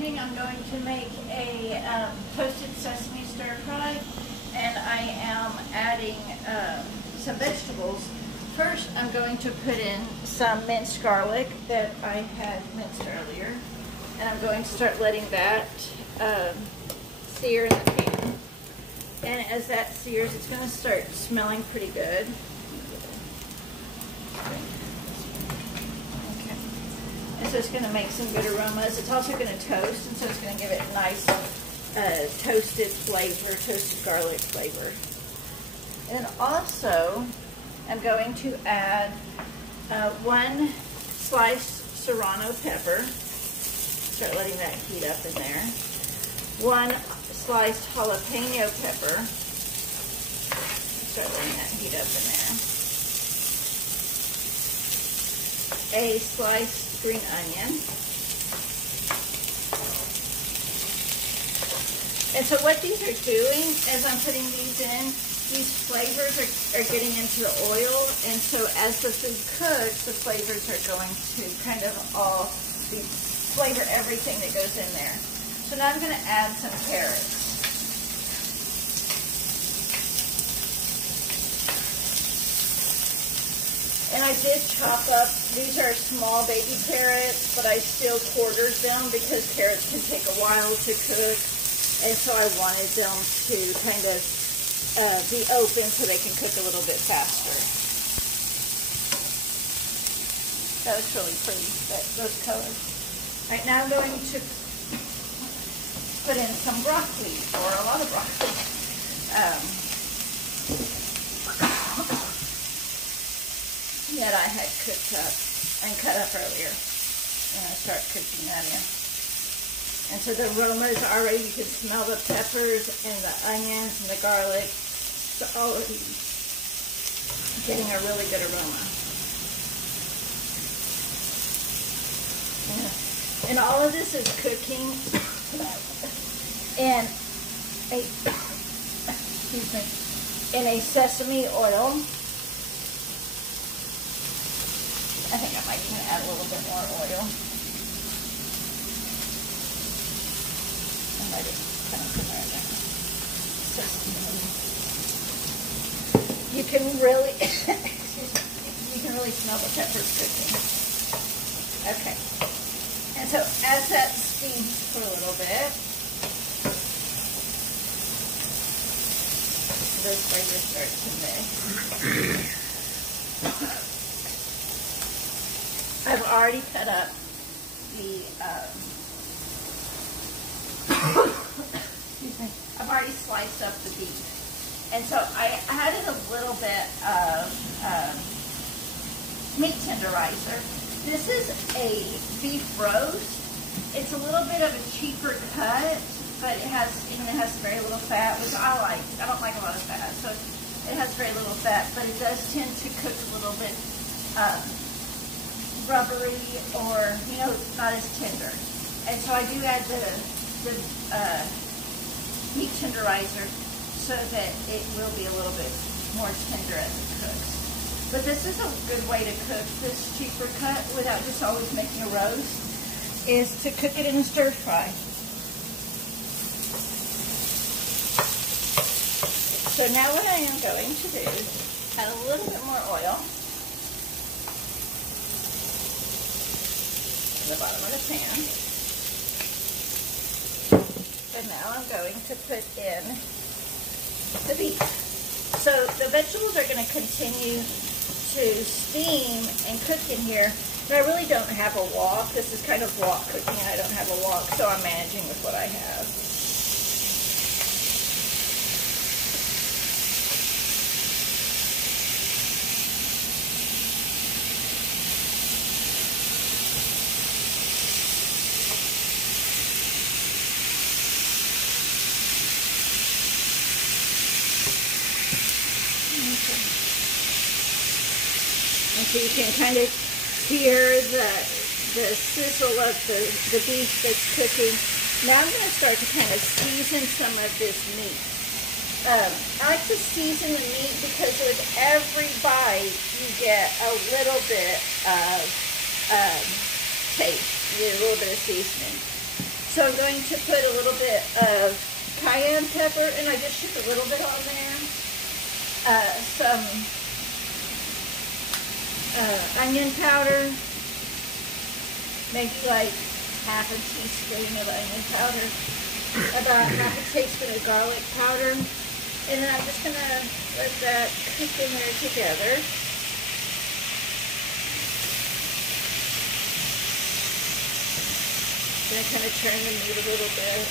I'm going to make a toasted sesame stir fry, and I am adding some vegetables. First, I'm going to put in some minced garlic that I had minced earlier, and I'm going to start letting that sear in the pan. And as that sears, it's going to start smelling pretty good. And so it's going to make some good aromas. It's also going to toast, and so it's going to give it a nice toasted flavor, toasted garlic flavor. And also, I'm going to add one sliced serrano pepper. Start letting that heat up in there. One sliced jalapeno pepper. Start letting that heat up in there. A sliced green onion. And so what these are doing as I'm putting these in, these flavors are getting into the oil, and so as the food cooks, the flavors are going to kind of all flavor everything that goes in there. So now I'm going to add some carrots. And I did chop up, these are small baby carrots, but I still quartered them because carrots can take a while to cook. And so I wanted them to kind of be open so they can cook a little bit faster. That looks really pretty, those colors. All right, now I'm going to put in some broccoli, or a lot of broccoli. That I had cooked up and cut up earlier. And I start cooking that in. And so the aroma is already, you can smell the peppers and the onions and the garlic. It's already getting a really good aroma. Yeah. And all of this is cooking in a sesame oil. I think I might even add a little bit more oil. I might just kind of put that in there. You can really, you can really smell the peppers cooking. Okay. And so as that steams for a little bit, those flavors start to mix. I've already cut up the, excuse me, I've already sliced up the beef. And so I added a little bit of meat tenderizer. This is a beef roast. It's a little bit of a cheaper cut, but it has very little fat, which I like. I don't like a lot of fat, so it has very little fat, but it does tend to cook a little bit rubbery, or not as tender. And so I do add the meat tenderizer so that it will be a little bit more tender as it cooks. But this is a good way to cook this cheaper cut without just always making a roast, is to cook it in a stir fry. So now what I am going to do is add a little bit more oil the bottom of the pan. And now I'm going to put in the beef. So the vegetables are going to continue to steam and cook in here, but I really don't have a wok. This is kind of wok cooking. I don't have a wok, so I'm managing with what I have. And so you can kind of hear the sizzle of the beef that's cooking. Now I'm going to start to kind of season some of this meat. I like to season the meat because with every bite you get a little bit of taste, you get a little bit of seasoning. So I'm going to put a little bit of cayenne pepper, and I just shook a little bit on there. Some onion powder, maybe like half a teaspoon of onion powder, about half a teaspoon of garlic powder, and then I'm just going to let that cook in there together. I'm going to kind of turn the meat a little bit.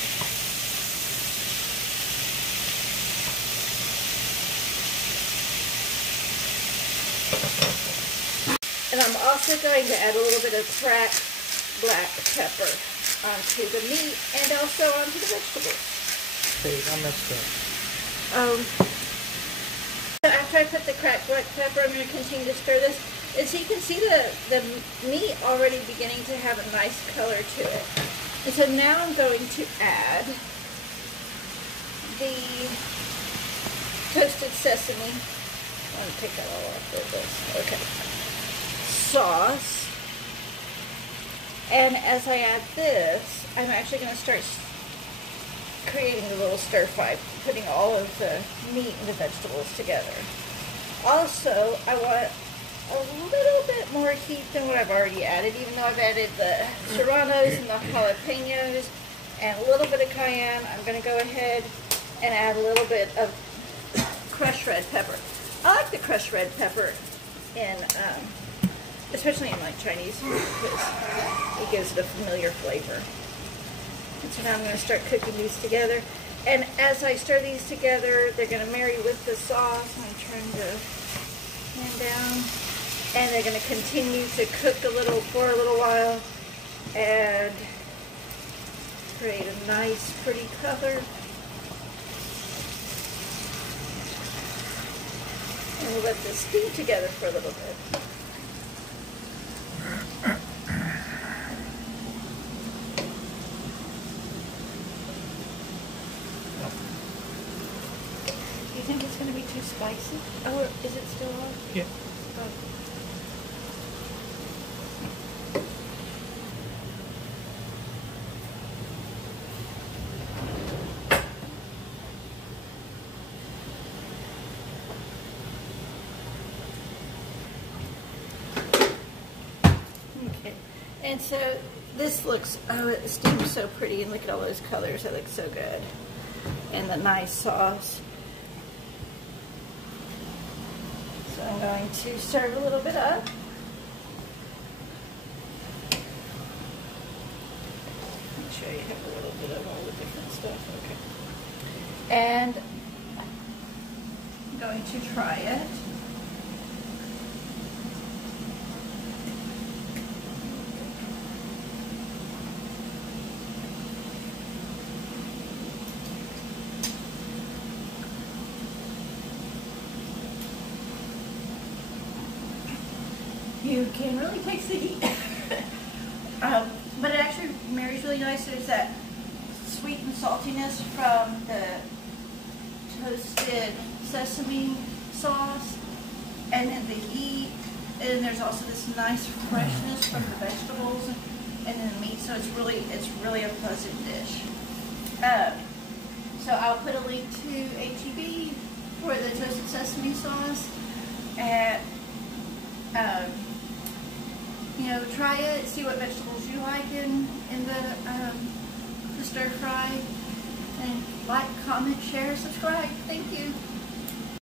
And I'm also going to add a little bit of cracked black pepper onto the meat and also onto the vegetables. Hey, I messed up. After I put the cracked black pepper, I'm going to continue to stir this. And so you can see the meat already beginning to have a nice color to it. And so now I'm going to add the toasted sesame. I'm going to take that all off of this. Okay. Sauce. And as I add this, I'm actually going to start creating a little stir fry, putting all of the meat and the vegetables together. Also, I want a little bit more heat than what I've already added, even though I've added the serranos and the jalapenos and a little bit of cayenne. I'm going to go ahead and add a little bit of crushed red pepper. I like the crushed red pepper in, especially in like Chinese food, because it gives it a familiar flavor. And so now I'm going to start cooking these together. And as I stir these together, they're going to marry with the sauce. I'm turning the pan down. And they're going to continue to cook for a little while and create a nice, pretty color. And we'll let this steam together for a little bit. Do you think it's going to be too spicy? Oh, is it still on? Yeah. Oh. Okay. And so this looks, oh, it steams so pretty, and look at all those colors. That looks so good. And the nice sauce. So I'm going to serve a little bit up. Make sure you have a little bit of all the different stuff. Okay. And I'm going to try it. You can really taste the heat. But it actually marries really nice. There's that sweet and saltiness from the toasted sesame sauce, and then the heat, and then there's also this nice freshness from the vegetables and then the meat. So it's really a pleasant dish. So I'll put a link to HEB for the toasted sesame sauce, and you know, try it, see what vegetables you like in the stir fry, and like, comment, share, subscribe. Thank you.